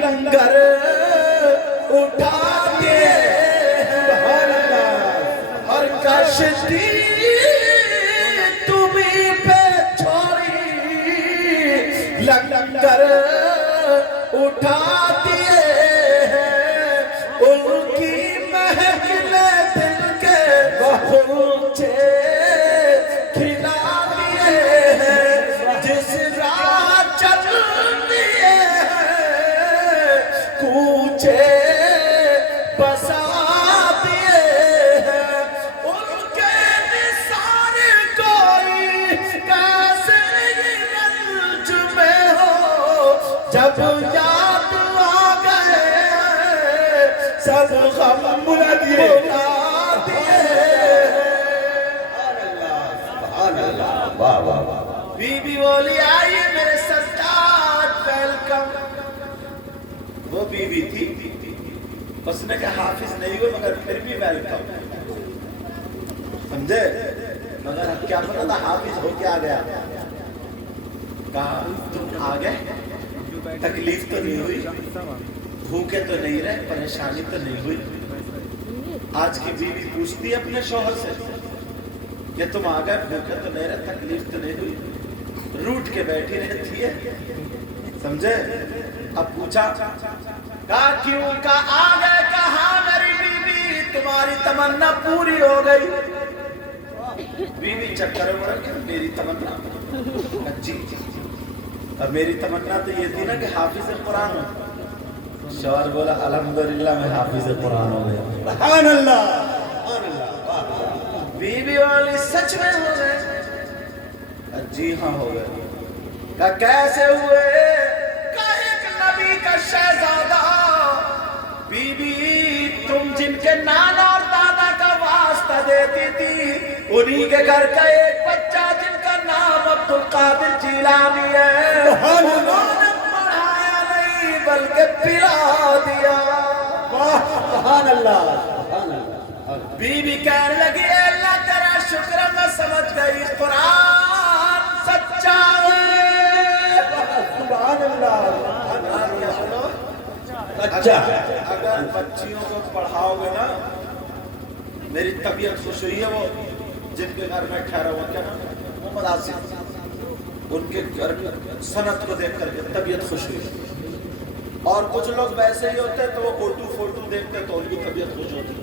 لنگر اٹھاتے اور کشتی تمہیں پہ چھوڑی لنگر اٹھاتی ان کی مہک میں دل کے غنچے کھلا دیے جس راہ چلتی کوچے بسا دیے ان کے نثار کوئی کیسے رنج میں ہو جب یاد آ گئے سب غم بلا دیے بی بی بولی آئیے میرے سجاد ویلکم. وہ بی بی تھی اس نے کہا حافظ نہیں ہوئے مگر پھر بھی ویلکم. سمجھے مگر کیا پتا تھا حافظ ہو کے آ گیا. کہا تم آ گئے تکلیف تو نہیں ہوئی بھوکے تو نہیں رہے پریشانی تو نہیں ہوئی. آج کی بیوی پوچھتی ہے اپنے شوہر سے کہ تم آ گئے بھوکے تو نہیں رہے تکلیف تو نہیں ہوئی. روٹ کے بیٹھی رہتی ہے. سمجھے اب پوچھا کہا کیوں کا آ گئے کہا میری بیوی تمہاری تمنا پوری ہو گئی. بیوی چکر میں میری تمنا جی اب میری تمنا تو یہ تھی نا کہ حافظ قرآن ہو. شوہر بولا الحمدللہ میں حافظ قرآن ہو گیا. سبحان اللہ. بیوی والی سچ میں ہو گئے. جی ہاں ہو گئے. کہا کیسے ہوئے کہا ایک نبی کا شہزادہ بی بی تم جن کے نانا اور دادا کا واسطہ دیتی تھی انہی کے گھر کا ایک بچہ جن کا نام عبدالقادر جیلانی ہے انہوں نے پڑھایا نہیں بلکہ پلا دیا. سبحان اللہ. بی بی کہنے لگی اے اللہ تیرا شکر میں سمجھ گئی قرآن سچا ہے. سبحان اللہ. اچھا اگر بچیوں کو پڑھاؤ گے نا میری طبیعت خوش ہوئی ہے. وہ جن کے گھر میں ٹھہرا ہوا کیا نا محمد آصف ان کے گھر صنعت کو دیکھ کر کے طبیعت خوش ہوئی. اور کچھ لوگ ویسے ہی ہوتے تو وہ فوٹو دیکھتے تو ان کی طبیعت خوش ہوتی.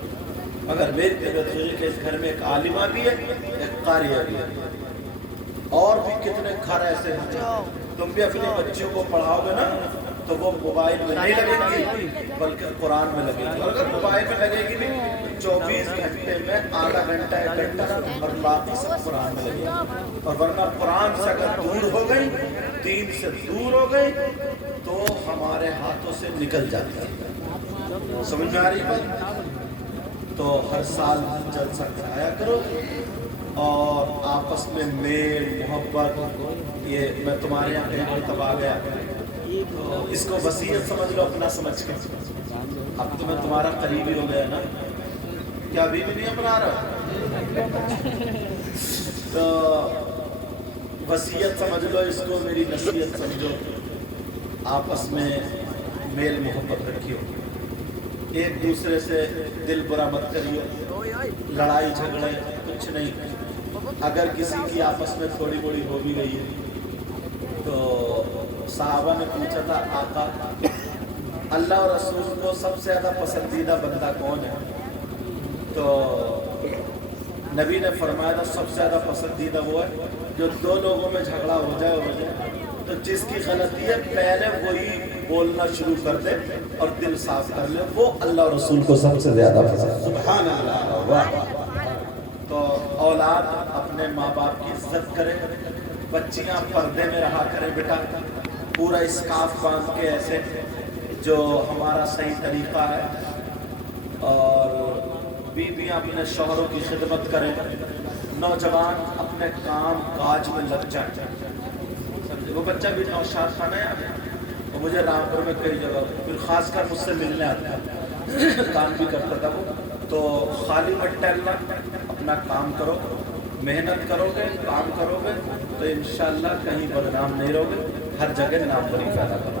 مگر میری طبیعت خوش ہے کہ اس گھر میں ایک عالمہ بھی ہے ایک قاریہ بھی ہے. اور بھی کتنے گھر ایسے ہیں. تم بھی اپنی بچیوں کو پڑھاؤ گے نا تو وہ موبائل میں نہیں لگے گی بلکہ قرآن میں لگے گی. اگر موبائل میں لگے گی بھی 24 گھنٹے میں آدھا گھنٹہ ایک گھنٹہ اور باقی سب قرآن میں لگے گی. اور ورنہ قرآن سے اگر دور ہو گئی دین سے دور ہو گئی تو ہمارے ہاتھوں سے نکل جاتی ہے. سمجھ میں آ رہی بات؟ تو ہر سال جلسہ کرایا کرو اور آپس میں میل محبت. یہ میں تمہارے یہاں کہیں مرتبہ آ گیا تو اس کو وصیت سمجھ لو اپنا سمجھ کے. اب تو میں تمہارا قریبی ہو گیا نا. کیا ابھی بھی نہیں اپنا رہا؟ تو وصیت سمجھ لو اس کو میری نصیحت سمجھو. آپس میں میل محبت رکھیو. ایک دوسرے سے دل برا مت کریو. لڑائی جھگڑے کچھ نہیں. اگر کسی کی آپس میں تھوڑی بڑی ہو بھی گئی ہے تو صحابہ نے پوچھا تھا آقا اللہ اور رسول کو سب سے زیادہ پسندیدہ بندہ کون ہے؟ تو نبی نے فرمایا تھا سب سے زیادہ پسندیدہ وہ ہے جو دو لوگوں میں جھگڑا ہو جائے تو جس کی غلطی ہے پہلے وہی بولنا شروع کر دے اور دل صاف کر لے. وہ اللہ اور رسول کو سب سے زیادہ پسند. سبحان اللہ. تو اولاد اپنے ماں باپ کی عزت کرے. بچیاں پردے میں رہا کرے بیٹا. پورا اسکارف باندھ کے ایسے جو ہمارا صحیح طریقہ ہے. اور بیویاں اپنے شوہروں کی خدمت کریں. نوجوان اپنے کام کاج میں لگ جائیں. وہ بچہ بھی نوشاد خانہ ہے اور مجھے رامپور میں کئی جگہ پھر خاص کر مجھ سے ملنے آتا کام بھی کرتا تھا وہ. تو خالی مت ٹہلنا. اپنا کام کرو محنت کرو گے کام کرو گے تو انشاءاللہ کہیں بدنام نہیں رہو گے. ہر جگہ نام بری پیدا کرو.